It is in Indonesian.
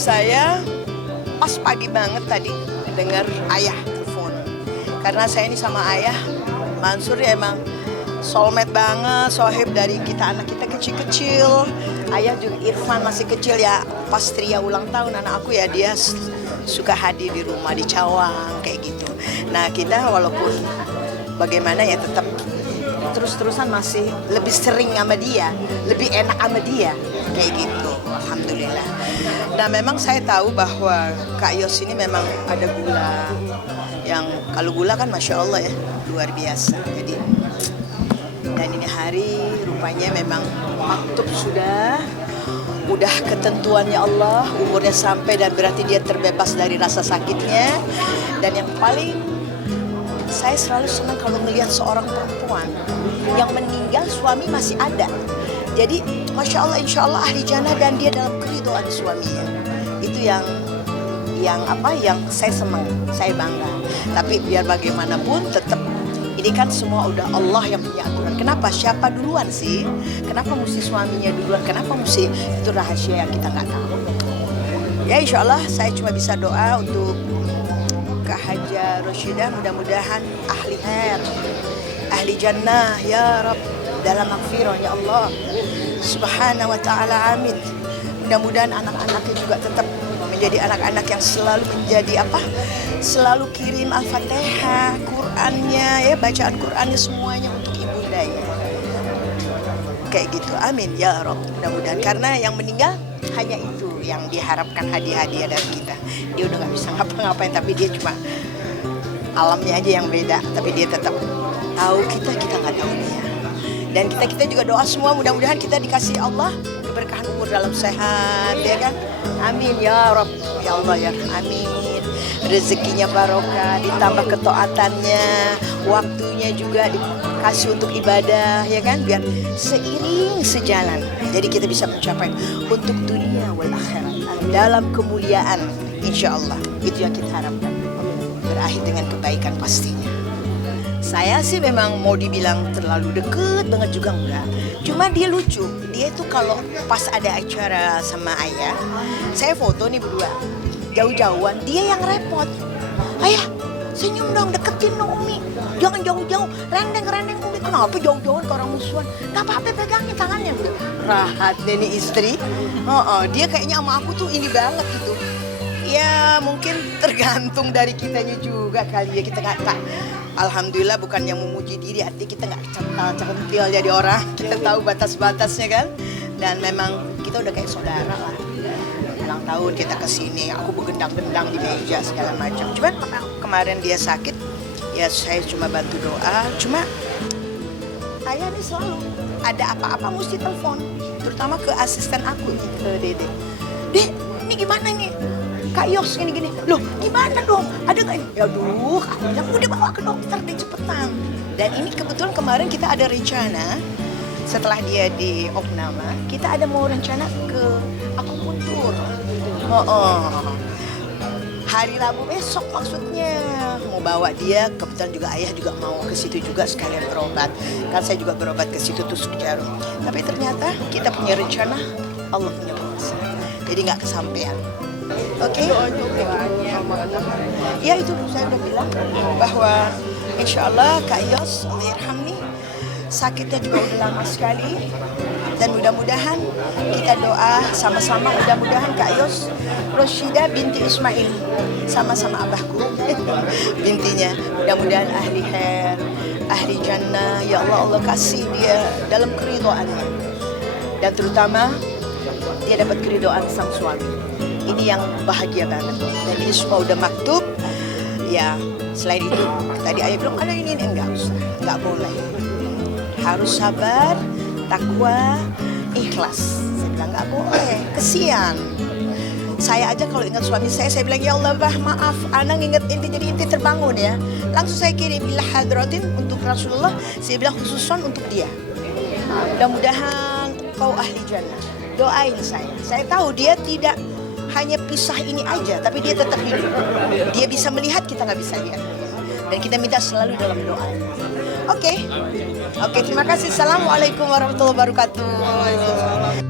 Saya pas pagi banget tadi dengar ayah telepon. Karena saya ini sama ayah, Mansur ya emang soulmate banget, sohib dari kita anak kita kecil-kecil. Ayah juga Irfan masih kecil ya, pas Tria ulang tahun anak aku ya dia suka hadir di rumah di Cawang kayak gitu. Nah kita walaupun bagaimana ya tetap terus-terusan masih lebih sering sama dia, lebih enak sama dia kayak gitu. Alhamdulillah. Nah memang saya tahu bahwa Kak Yos ini memang ada gula yang kalau gula kan Masya Allah ya luar biasa. Jadi dan ini hari rupanya memang maktub udah ketentuannya Allah, umurnya sampai dan berarti dia terbebas dari rasa sakitnya. Dan yang paling saya selalu senang kalau melihat seorang perempuan yang meninggal suami masih ada. Jadi Masya Allah insya Allah ahli jannah dan dia dalam keridhaan suaminya. Itu yang saya senang, saya bangga. Tapi biar bagaimanapun tetap ini kan semua udah Allah yang punya aturan. Kenapa? Siapa duluan sih? Kenapa mesti suaminya duluan? Kenapa mesti? Itu rahasia yang kita nggak tahu. Ya insya Allah saya cuma bisa doa untuk Kak Haja Roshidah, mudah-mudahan ahli khair, ahli jannah ya Rabb, dalam maghfirah ya Allah subhanahu wa ta'ala, amin. Mudah-mudahan anak-anaknya juga tetap menjadi anak-anak yang selalu menjadi selalu kirim Al-Fatihah, Qur'annya ya, bacaan Qur'annya semuanya untuk ibundanya kayak gitu, amin ya Rabb. Mudah-mudahan karena yang meninggal hanya itu yang diharapkan, hadiah-hadiah dari kita. Dia udah gak bisa ngapa-ngapain, tapi dia cuma alamnya aja yang beda, tapi dia tetap tahu kita nggak tahu dia. Dan kita juga doa semua mudah-mudahan kita dikasih Allah keberkahan umur dalam sehat ya kan, amin ya Rabb ya Allah ya amin. Rezekinya barokah, ditambah ketaatannya, waktunya juga dikasih untuk ibadah ya kan, biar seiring sejalan. Jadi kita bisa mencapai untuk dunia wal akhirat dalam kemuliaan insya Allah. Itu yang kita harapkan, berakhir dengan kebaikan pastinya. Saya sih memang mau dibilang terlalu deket banget juga enggak. Cuma dia lucu. Dia itu kalau pas ada acara sama ayah, saya foto nih berdua. Jauh-jauhan, dia yang repot. Ayah, senyum dong, deketin dong Umi. Jangan jauh-jauh, rendeng Umi. Kenapa jauh-jauhan ke orang musuhan? Gak apa-apa, pegangin tangannya. Rahat deh nih istri. Dia kayaknya sama aku tuh ini banget gitu. Ya mungkin tergantung dari kitanya juga kali ya, kita nggak. Alhamdulillah bukan yang memuji diri, artinya kita nggak centil jadi orang. Kita tahu batas-batasnya kan. Dan memang kita udah kayak saudara lah. Ulang tahun kita kesini, aku begendang-gendang di meja segala macam. Cuman kemarin dia sakit, ya saya cuma bantu doa. Cuma ayah nih selalu ada apa-apa mesti telepon, terutama ke asisten aku nih, ke Dede. Dek, ini gimana nih? Kak Yos gini-gini, loh gimana dong? Ada nggak? Ya aduh, aku bilang udah bawa ke dokter deh cepetan. Dan ini kebetulan kemarin kita ada rencana setelah dia di opname, kita ada mau rencana ke akupuntur. Hari Rabu besok maksudnya mau bawa dia, kebetulan juga ayah juga mau ke situ juga sekalian berobat. Kan saya juga berobat ke situ tusuk jarum. Tapi ternyata kita punya rencana, Allah punya kuasa. Jadi nggak kesampaian. Oke, ya itu saya udah bilang bahwa insya Allah Kak Yos Allahyarham nih sakitnya juga udah lama sekali. Dan mudah-mudahan kita doa sama-sama, mudah-mudahan Kak Yos Roshidah binti Ismail sama-sama abahku bintinya, mudah-mudahan ahli khair, ahli jannah ya Allah. Allah kasih dia dalam keridhaannya, dan terutama dia dapat keridhaan sang suami. Ini yang bahagia banget. Dan ini semua udah maktub. Ya selain itu tadi ayah bilang ada ini enggak usah, enggak boleh. Harus sabar, takwa, ikhlas. Saya bilang enggak boleh, kesian. Saya aja kalau ingat suami saya bilang ya Allah bah maaf, ana nginget inti jadi inti terbangun ya. Langsung saya kirim ila hadratin untuk Rasulullah. Saya bilang khususan untuk dia. Mudah-mudahan kau ahli jannah. Doain saya. Saya tahu dia tidak hanya pisah ini aja, tapi dia tetap hidup. Dia bisa melihat, kita nggak bisa lihat. Dan kita minta selalu dalam doa. Oke, terima kasih. Assalamualaikum warahmatullahi wabarakatuh.